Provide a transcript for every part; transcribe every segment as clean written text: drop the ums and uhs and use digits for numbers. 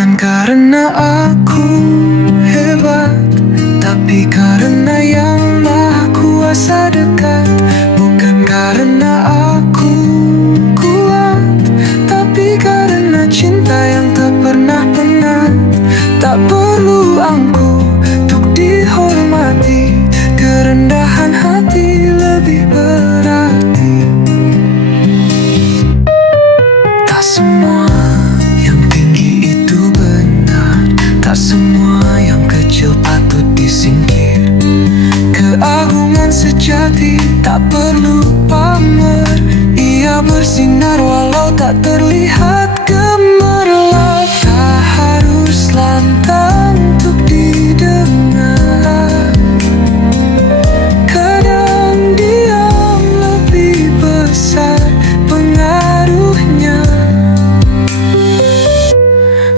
Bukan karena aku hebat, tapi karena yang Maha Kuasa dekat. Bukan karena aku kuat, tapi karena cinta yang tak pernah penat. Tak perlu angkuh untuk dihormati, kerendahan hati lebih berarti. Tak semua yang tinggi itu benar, tak semua yang kecil patut disingkir. Keagungan sejati tak perlu pamer, ia bersinar walau tak terlihat gemerlap. Tak harus lantang untuk didengar, kadang diam lebih besar pengaruhnya.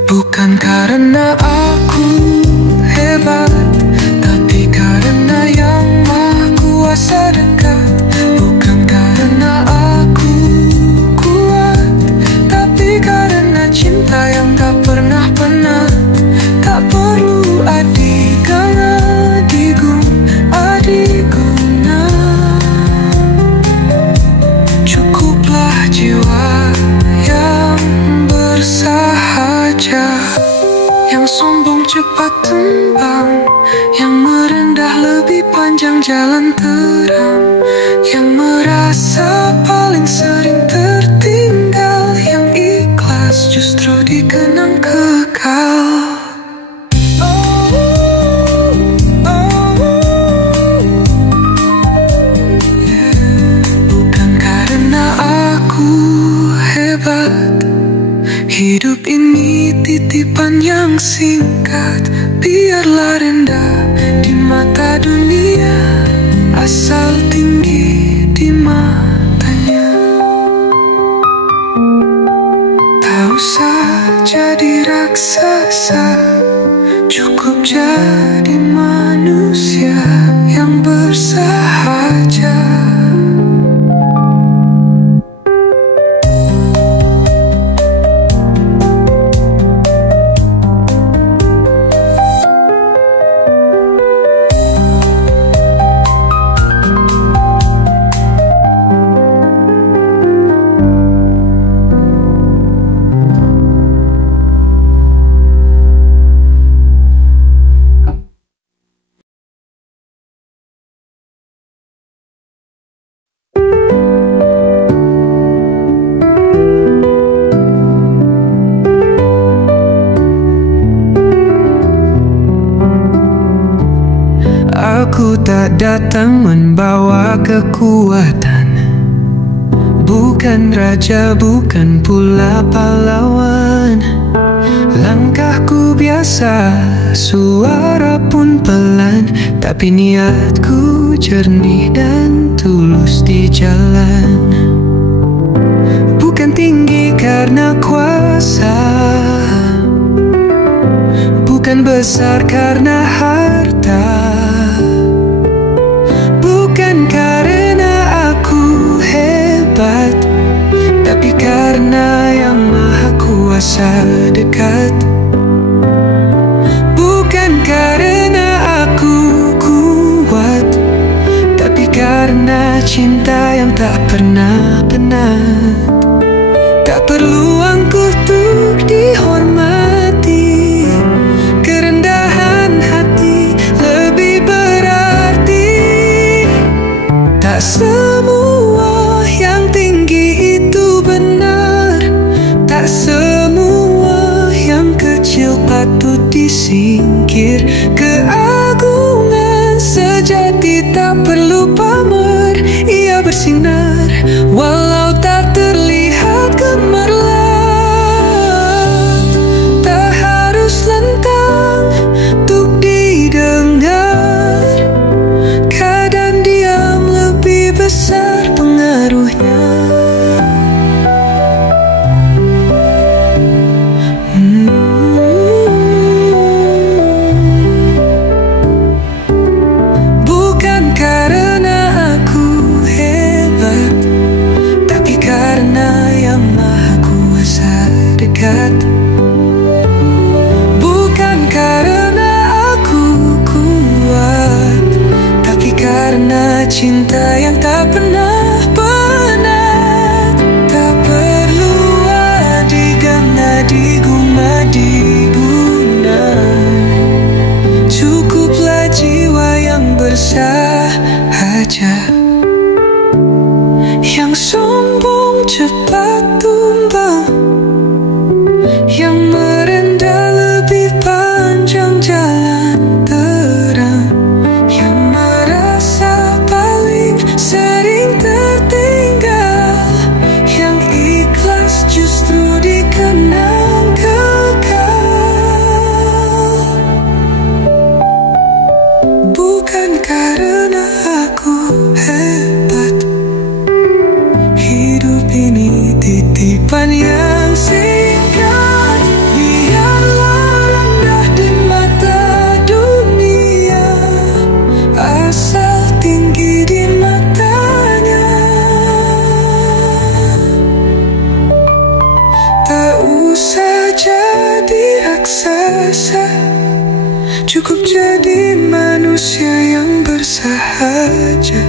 Bukan karena aku hebat, tapi karena yang Maha Kuasa dekat. Bukan karena aku kuat, tapi karena cinta yang tak pernah penat. Tak perlu adigang, adigung, adiguna, cukuplah jiwa yang bersahaja. Yang sombong cepat tumbang, yang merendah lebih panjang jalan terang. Yang merasa paling sering tertinggal, yang ikhlas justru dikenang kekal. Bukan karena aku hebat, hidup ini titipan yang singkat. Biarlah rendah di mata dunia, asal tinggi di matanya. Tak usah jadi raksasa, cukup jadi manusia yang bersahaja. Aku tak datang membawa kekuatan, bukan raja, bukan pula pahlawan. Langkahku biasa, suara pun pelan, tapi niatku jernih dan tulus di jalan. Bukan tinggi karena kuasa, bukan besar karena harta, bukan karena aku hebat, tapi karena yang Maha Kuasa dekat. Bukan karena aku kuat, tapi karena cinta yang tak pernah penat. Tak perlu angkuh untuk dihormati, kerendahan hati lebih berarti. Tak semua yang tinggi itu benar, tak semua yang kecil patut disingkir. Keagungan sejati tak perlu pamer, ia bersinar walau tak terlihat gemerlap. Tak harus lantang untuk didengar, kadang diam lebih besar pengaruhnya. cepat tumbang, yang merendah lebih panjang jalan terang, yang merasa paling sering tertinggal, yang ikhlas justru dikenang kekal. Bukan karena aku hebat, hidup ini titipan yang singkat. Biarlah rendah di mata dunia, asal tinggi di matanya. Tak usah jadi raksasa, cukup jadi manusia yang bersahaja.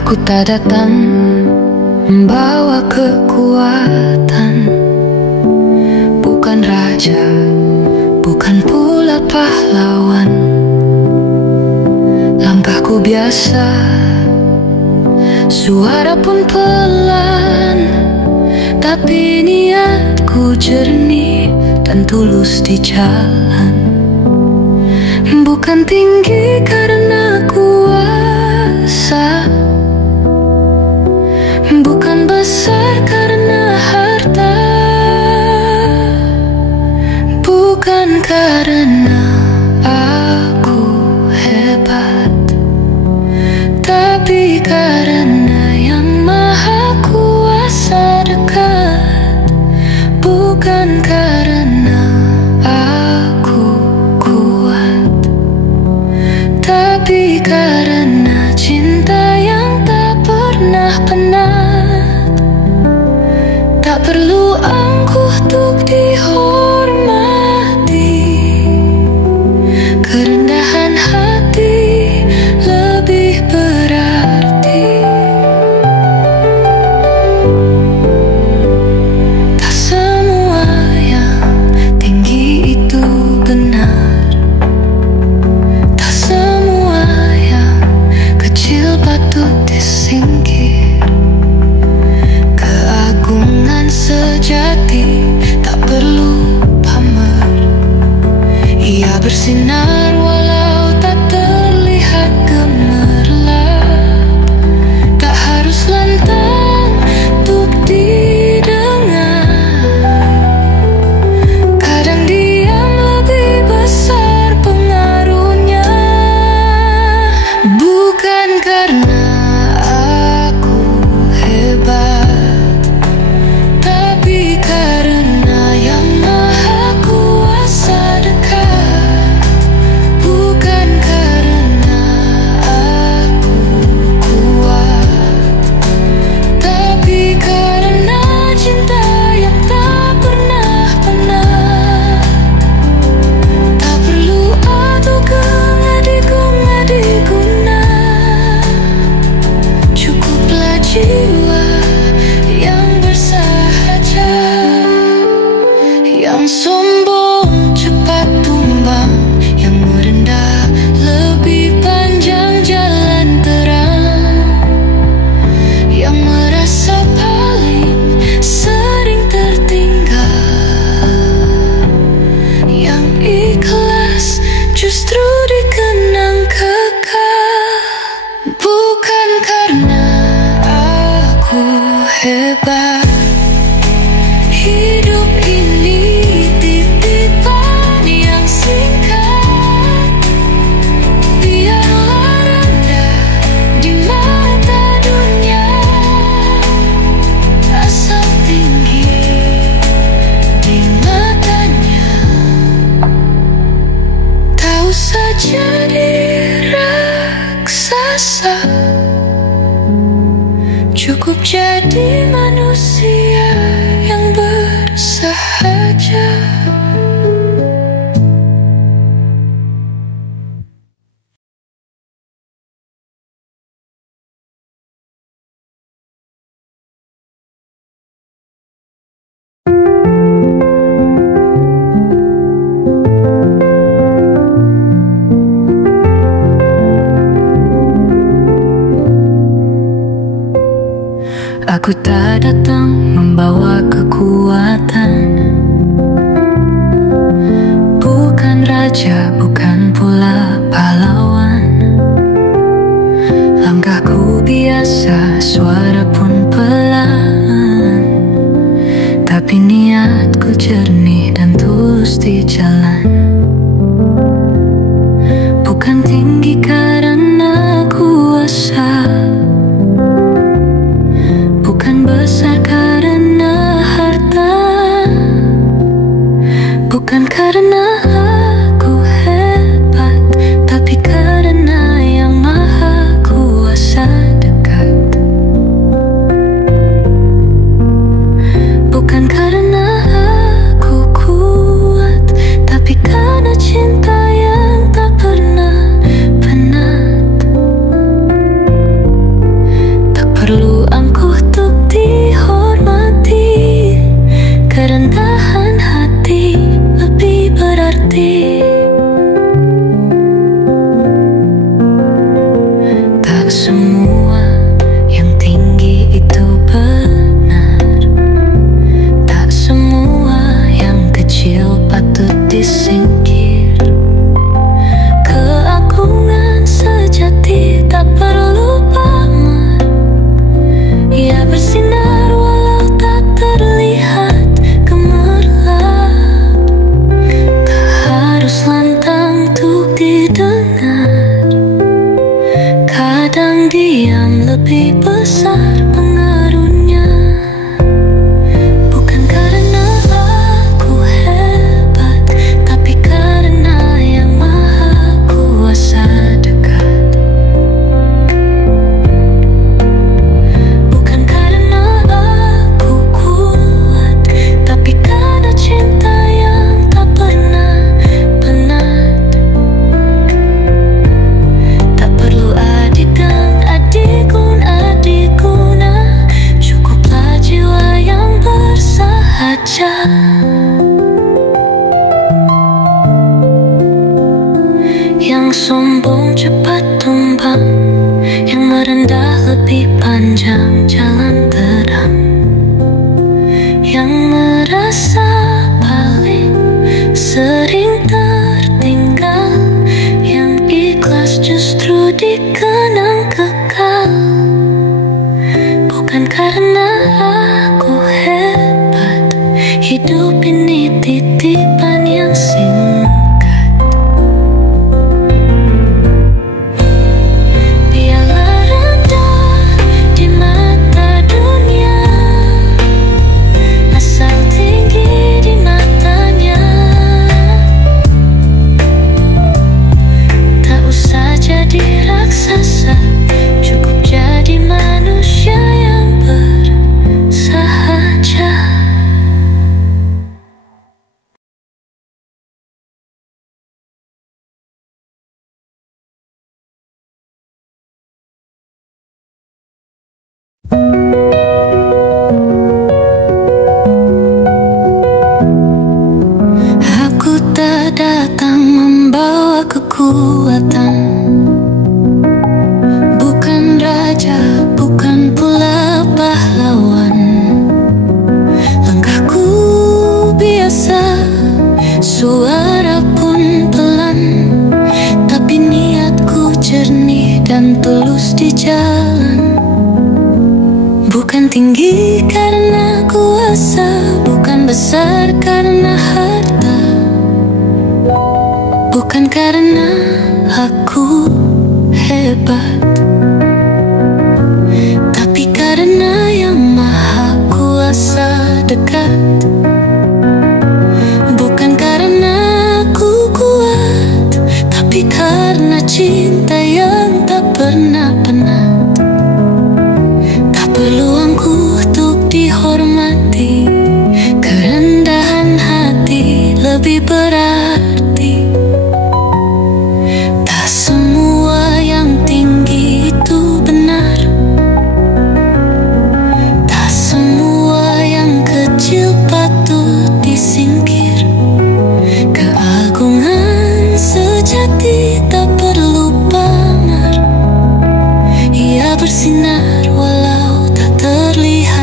Aku tak datang membawa kekuatan, bukan raja, bukan pula pahlawan. Langkahku biasa, suara pun pelan, tapi niatku jernih dan tulus di jalan. Bukan tinggi karena kuasa, bukan besar karena harta, bukan karena aku hebat, tapi karena yang maha kuasa dekat. Bukan karena aku kuat, tapi karena cinta yang tak pernah penat. Tak perlu angkuh untuk dihormati, kerendahan hati lebih berarti. Tak semua yang tinggi itu benar, tak semua yang kecil patut disingkir. Keagungan sejati tak perlu pamer, ia bersinar walau tak terlihat gemerlap. Tak harus lantang untuk didengar, kadang diam lebih besar pengaruhnya. Bukan karena aku hebat, tapi karena yang maha kuasa dekat. Bukan karena aku kuat, tapi karena cinta yang tak pernah penat. Tak perlu adu guna, cukuplah jiwa yang bersahaja. Yang sombong cepat tumbang, yang merendah lebih panjang jalan terang, yang merasa paling sering tertinggal, yang ikhlas justru dikenang kekal. Bukan karena aku hebat, hidup ini titipan yang singkat. Biarlah rendah di mata dunia, asal tinggi di Aku tak datang membawa kekuatan, bukan raja, bukan pula pahlawan. Langkahku biasa, suara pun pelan, tapi niatku jernih dan tulus di jalan. Bukan tinggi karena kuasa, bukan besar karena harta, bukan karena aku hebat, tapi karena yang maha kuasa dekat. Bukan karena aku kuat, tapi karena cinta yang tak pernah penat. Tak perlu angkuh untuk dihormati, kerendahan hati lebih berarti. Tak semua yang tinggi itu benar, tak semua yang kecil patut disingkir. Keagungan sejati tak perlu pamer, ia bersinar walau tak terlihat gemerlap. Tak harus lantang untuk didengar, kadang diam lebih besar pengaruhnya. Bukan karena aku hebat, tapi karena yang maha kuasa dekat. Bukan karena aku kuat, tapi karena cinta yang tak pernah penat. Tak perlu adik dan adik-guna, cukuplah jiwa yang bersahaja. Yang sombong cepat tumbang, yang merendah lebih panjang jalan terang. Yang merasa paling sering tertinggal, yang ikhlas justru dikenang kekal. Bukan karena aku hebat, hidup ini titipan yang singkat. Biarlah rendah di mata dunia, asal tinggi di matanya. Tak usah jadi raksasa, cukup jadi manusia yang bersahaja. Aku tak datang membawa kekuatan, bukan raja, bukan pula pahlawan. Langkahku biasa, suara pun pelan, tapi niatku jernih dan tulus di jalan. Bukan tinggi karena kuasa, bukan besar karena harta, bukan karena aku hebat, tapi karena yang maha kuasa dekat. Bukan karena aku kuat, tapi karena cinta yang tak pernah penat. Tak perlu angkuh untuk dihormati, kerendahan hati lebih berarti. Tak semua yang tinggi itu benar, tak semua yang kecil patut disingkir. Keagungan sejati tak perlu pamer, ia bersinar walau tak terlihat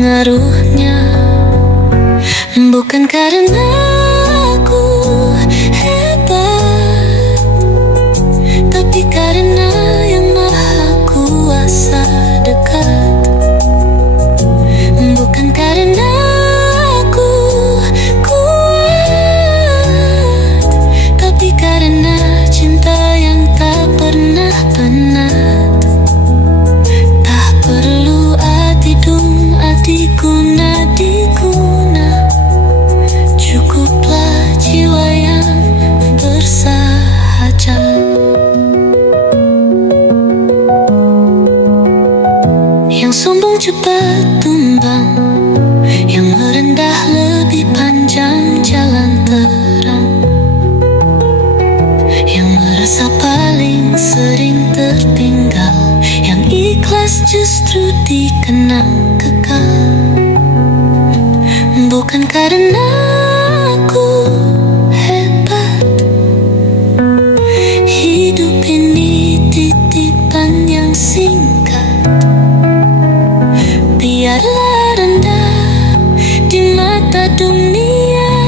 pengaruhnya. Bukan karena aku hebat, tapi karena Yang Maha Kuasa dekat. Bukan karena aku kuat, tapi karena cinta yang tak pernah penat. Tak perlu adidum adiguna diguna, cukuplah jiwa yang bersahaja. Yang sombong cepat tumbang, yang merendah lebih panjang jalan terang. Yang merasa paling sering tertinggal, yang ikhlas justru dikenang kekal. Bukan karena aku hebat, hidup ini titipan yang singkat. Biarlah rendah di mata dunia,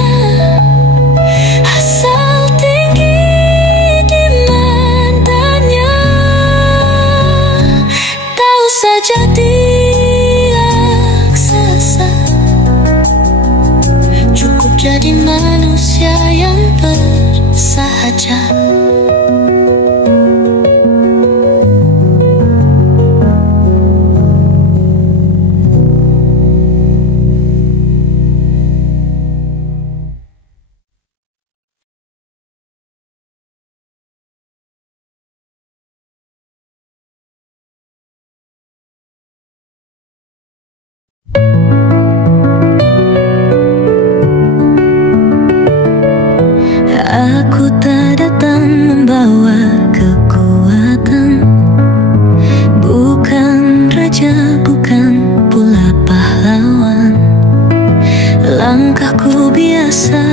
asal tinggi di matanya. Tak usah jadi raksasa, cukup jadi manusia yang bersahaja. Aku tak datang membawa kekuatan, bukan raja, bukan pula pahlawan. Langkahku biasa,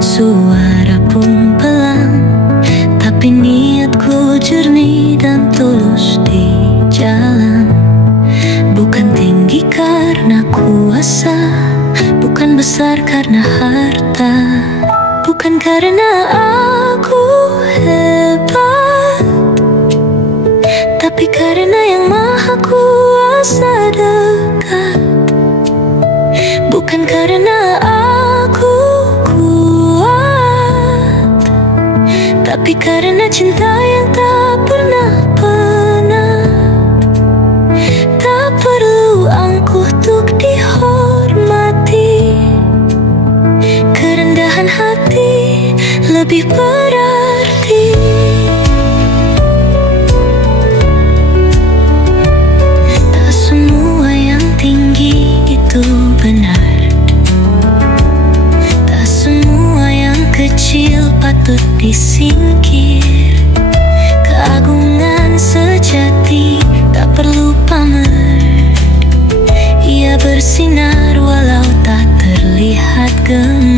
suara pun pelan, tapi niatku jernih dan tulus di jalan. Bukan tinggi karena kuasa, bukan besar karena harta, bukan karena aku hebat, tapi karena Yang Maha Kuasa dekat. Bukan karena aku kuat, tapi karena cinta yang tak pernah penat. Tak perlu angkuh untuk dihormati, kerendahan hati lebih berarti. Tak semua yang tinggi itu benar, tak semua yang kecil patut disingkir. Keagungan sejati tak perlu pamer, ia bersinar walau tak terlihat gemas.